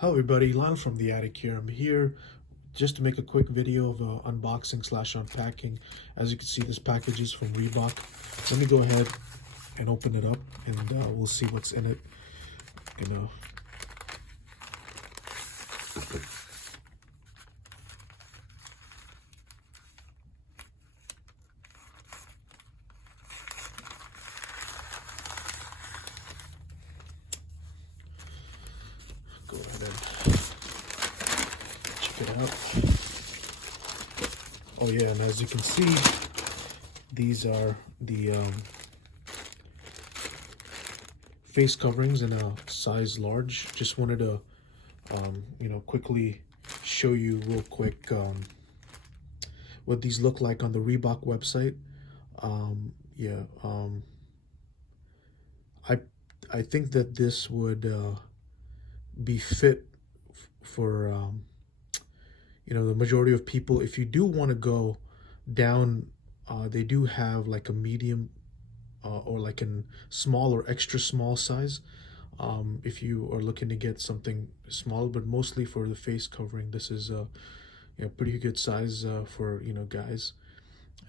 Hello everybody, Lyle from the attic here. I'm here just to make a quick video of unboxing slash unpacking. As you can see, this package is from Reebok. Let me go ahead and open it up and we'll see what's in it. You know, go ahead and check it out. Oh yeah, and as you can see, these are the face coverings in a size large. Just wanted to quickly show you real quick what these look like on the Reebok website. Yeah, I think that this would be fit for the majority of people. If you do want to go down, they do have like a medium or like a small or extra small size. If you are looking to get something small, but mostly for the face covering, this is a pretty good size for guys.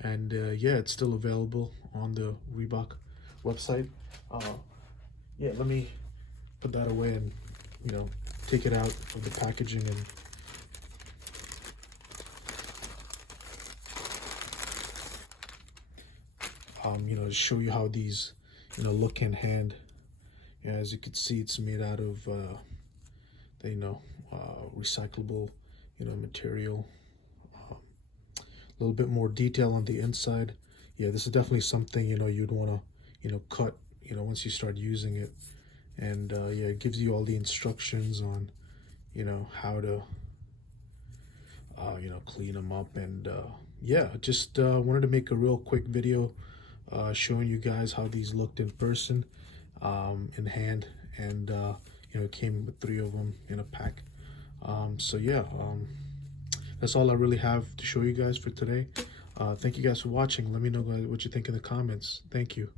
And yeah, it's still available on the Reebok website. Yeah, let me put that away and take it out of the packaging and show you how these look in hand. Yeah, as you can see, it's made out of recyclable material. A little bit more detail on the inside. Yeah, this is definitely something you'd want to cut once you start using it. And yeah, it gives you all the instructions on how to clean them up. And yeah, just wanted to make a real quick video showing you guys how these looked in person, in hand. And it came with 3 of them in a pack. So yeah, that's all I really have to show you guys for today. Thank you guys for watching. Let me know what you think in the comments. Thank you.